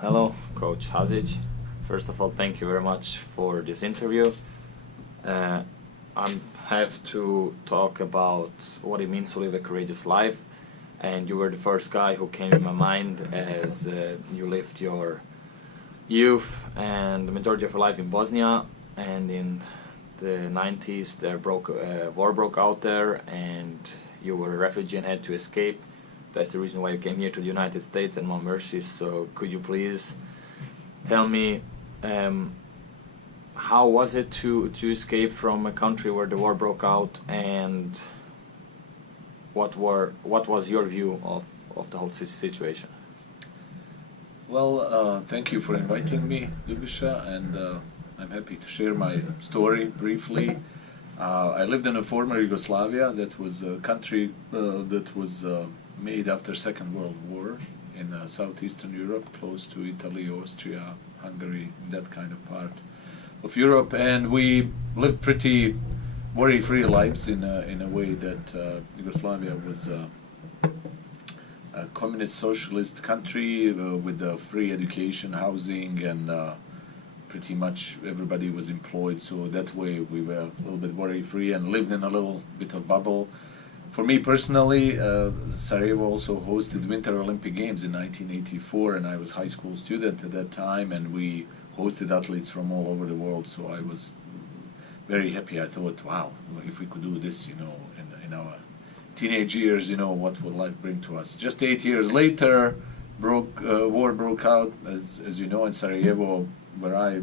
Hello, Coach Hazic. First of all, thank you very much for this interview. I have to talk about what it means to live a courageous life, and you were the first guy who came in my mind as you lived your youth and the majority of your life in Bosnia, and in the 90s war broke out there, and you were a refugee and had to escape. That's the reason why you came here to the United States and Mount Mercy. So could you please tell me how was it to escape from a country where the war broke out, and what was your view of the whole situation? Well, thank you for inviting me, Ljubiša, and I'm happy to share my story briefly. I lived in a former Yugoslavia. That was a country that was made after Second World War in southeastern Europe, close to Italy, Austria, Hungary, that kind of part of Europe, and we lived pretty worry-free lives in a way that Yugoslavia was a communist socialist country with free education, housing, and pretty much everybody was employed, so that way we were a little bit worry-free and lived in a little bit of bubble. For me personally, Sarajevo also hosted Winter Olympic Games in 1984, and I was high school student at that time, and we hosted athletes from all over the world, so I was very happy. I thought, wow, if we could do this, in our teenage years, what will life bring to us? Just 8 years later, war broke out, as you know, in Sarajevo, where I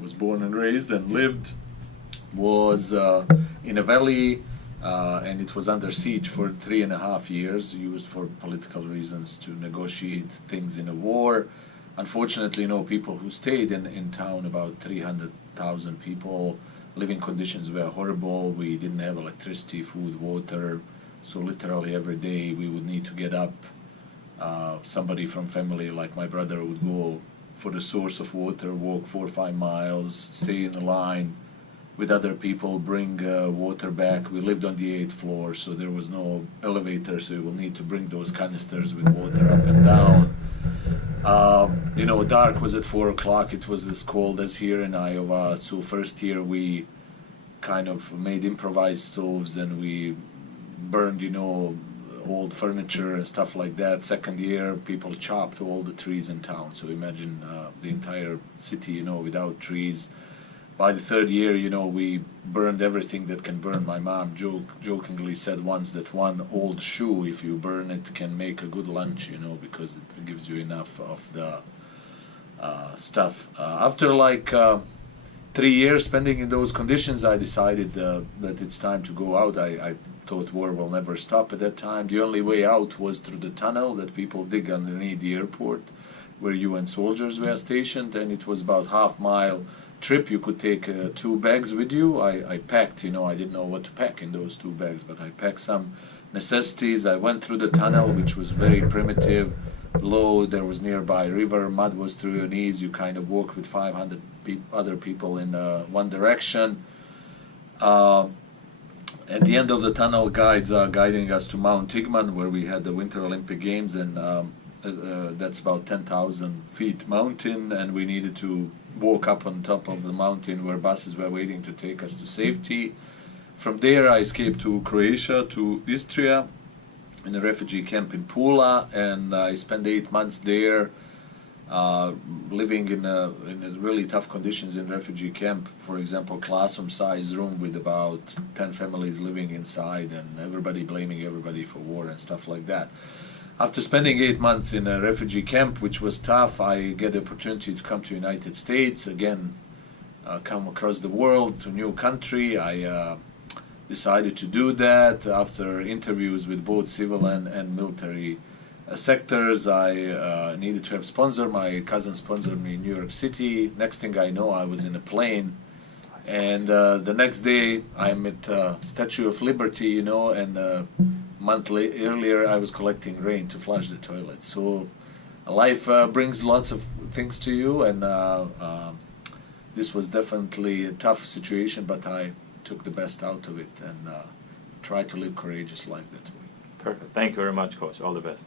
was born and raised and lived, was in a valley, and it was under siege for 3.5 years, used for political reasons to negotiate things in a war. Unfortunately, people who stayed in town, about 300,000 people, living conditions were horrible. We didn't have electricity, food, water, so literally every day we would need to get up. Somebody from family, like my brother, would go for the source of water, walk 4 or 5 miles, stay in a line with other people, bring water back. We lived on the 8th floor, so there was no elevator, so you will need to bring those canisters with water up and down. Dark was at 4 o'clock. It was as cold as here in Iowa. So first year we kind of made improvised stoves, and we burned, old furniture and stuff like that. Second year, people chopped all the trees in town. So imagine the entire city, without trees. By the third year, we burned everything that can burn. My mom jokingly said once that one old shoe, if you burn it, can make a good lunch, because it gives you enough of the stuff. After 3 years spending in those conditions, I decided that it's time to go out. I thought war will never stop at that time. The only way out was through the tunnel that people dig underneath the airport, where UN soldiers were stationed, and it was about half-mile trip. You could take 2 bags with you. I packed, I didn't know what to pack in those 2 bags, but I packed some necessities. I went through the tunnel, which was very primitive, low. There was nearby river, mud was through your knees. You kind of walk with 500 other people in one direction. At the end of the tunnel, guides are guiding us to Mount Tigman, where we had the Winter Olympic Games, and that's about 10,000 feet mountain, and we needed to walk up on top of the mountain where buses were waiting to take us to safety. From there I escaped to Croatia, to Istria, in a refugee camp in Pula, and I spent 8 months there, living in really tough conditions in refugee camp. For example, classroom-sized room with about 10 families living inside, and everybody blaming everybody for war and stuff like that. After spending 8 months in a refugee camp, which was tough, I get the opportunity to come to the United States, again, come across the world to a new country. I decided to do that after interviews with both civil and military sectors. I needed to have sponsor. My cousin sponsored me in New York City. Next thing I know, I was in a plane, and the next day I'm at Statue of Liberty, and month earlier I was collecting rain to flush the toilet. So life brings lots of things to you, and this was definitely a tough situation, but I took the best out of it and tried to live courageous life that way. Perfect. Thank you very much, Coach. All the best.